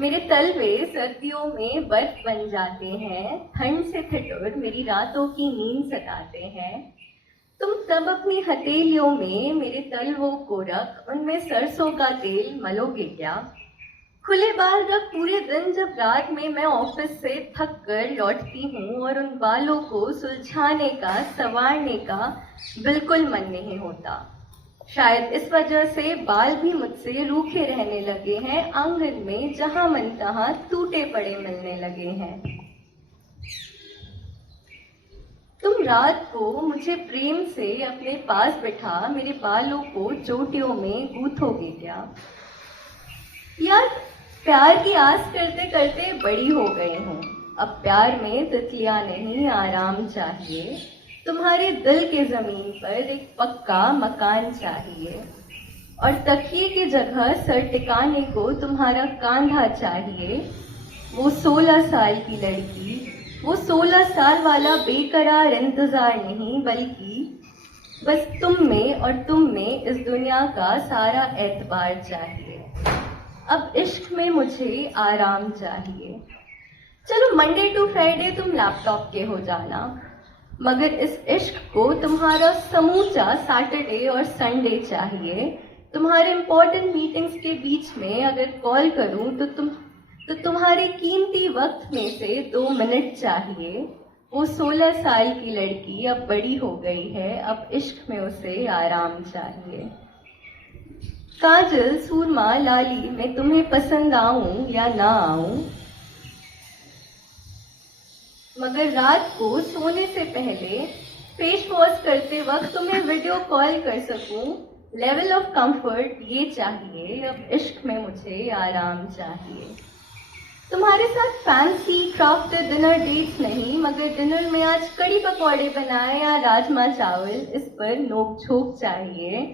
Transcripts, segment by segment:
मेरे तलवे सर्दियों में बर्फ बन जाते हैं, ठंड से ठिठुर मेरी रातों की नींद सताते हैं। तुम तब अपनी हथेलियों में मेरे तलवों को रख उनमें सरसों का तेल मलोगे क्या? खुले बाल रख पूरे दिन जब रात में मैं ऑफिस से थक कर लौटती हूँ और उन बालों को सुलझाने का, संवारने का बिल्कुल मन नहीं होता। शायद इस वजह से बाल भी मुझसे रूखे रहने लगे हैं, आंगन में जहां मन तहां टूटे पड़े मिलने लगे हैं। तुम रात को मुझे प्रेम से अपने पास बिठा मेरे बालों को चोटियों में गूंथोगे क्या? यार, प्यार की आस करते करते बड़ी हो गई हूँ। अब प्यार में तितलियां नहीं, आराम चाहिए। तुम्हारे दिल के जमीन पर एक पक्का मकान चाहिए और तकिए की जगह सर टिकाने को तुम्हारा कांधा चाहिए। वो 16 साल की लड़की, वो 16 साल वाला बेकरार इंतजार नहीं, बल्कि बस तुम में और तुम में इस दुनिया का सारा एतबार चाहिए। अब इश्क में मुझे आराम चाहिए। चलो मंडे टू फ्राइडे तुम लैपटॉप के हो जाना, मगर इस इश्क को तुम्हारा समूचा सैटरडे और संडे चाहिए। तुम्हारे इंपॉर्टेंट मीटिंग्स के बीच में अगर कॉल करूं तो तुम्हारे कीमती वक्त में से 2 मिनट चाहिए। वो 16 साल की लड़की अब बड़ी हो गई है, अब इश्क में उसे आराम चाहिए। काजल, सूरमा, लाली, मैं तुम्हें पसंद आऊं या ना आऊं, मगर रात को सोने से पहले फेस वॉश करते वक्त तुम्हें वीडियो कॉल कर सकूं। लेवल ऑफ कंफर्ट ये चाहिए, अब इश्क में मुझे आराम चाहिए। तुम्हारे साथ फैंसी क्राफ्टेड डिनर डेट्स नहीं, मगर डिनर में आज कड़ी पकौड़े बनाए या राजमा चावल, इस पर नोक झोंक चाहिए।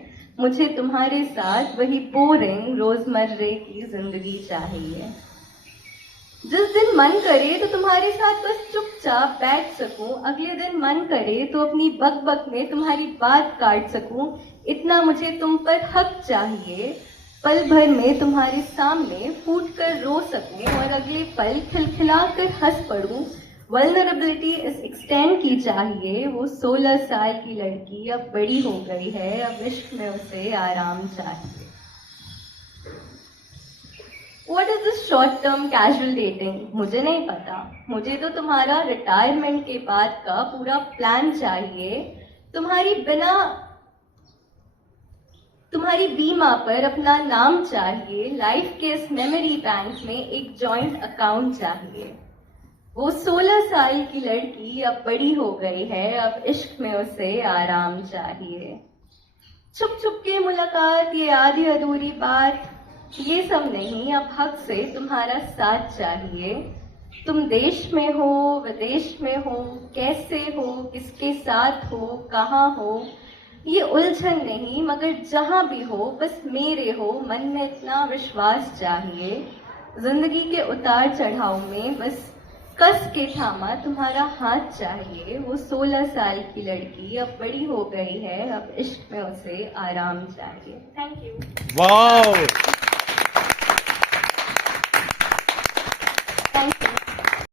मुझे तुम्हारे साथ वही बोरिंग रोजमर्रे की जिंदगी चाहिए। जिस दिन मन करे तो तुम्हारे साथ बस चुपचाप बैठ सकूं, अगले दिन मन करे तो अपनी बक में तुम्हारी बात काट सकूं। इतना मुझे तुम पर हक चाहिए। पल भर में तुम्हारे सामने फूट कर रो सकूं और अगले पल खिलखिला कर हंस पड़ूं। वल्नरेबिलिटी इस एक्सटेंड की चाहिए। वो 16 साल की लड़की अब बड़ी हो गई है, अब इश्क में उसे आराम चाहिए। What is this short term casual dating? मुझे नहीं पता। मुझे तो तुम्हारा रिटायरमेंट के बाद का पूरा प्लान चाहिए। तुम्हारी बीमा पर अपना नाम चाहिए। लाइफ के इस मेमोरी बैंक में एक जॉइंट अकाउंट चाहिए। वो 16 साल की लड़की अब बड़ी हो गई है, अब इश्क में उसे आराम चाहिए। छुप छुप के मुलाकात, ये आधी अधूरी बात, ये सब नहीं, अब हक से तुम्हारा साथ चाहिए। तुम देश में हो, विदेश में हो, कैसे हो, किसके साथ हो, कहाँ हो, ये उलझन नहीं, मगर जहां भी हो बस मेरे हो। मन में इतना विश्वास चाहिए। जिंदगी के उतार चढ़ाव में बस कस के थामा तुम्हारा हाथ चाहिए। वो 16 साल की लड़की अब बड़ी हो गई है, अब इश्क में उसे आराम चाहिए। Thank you. वाह।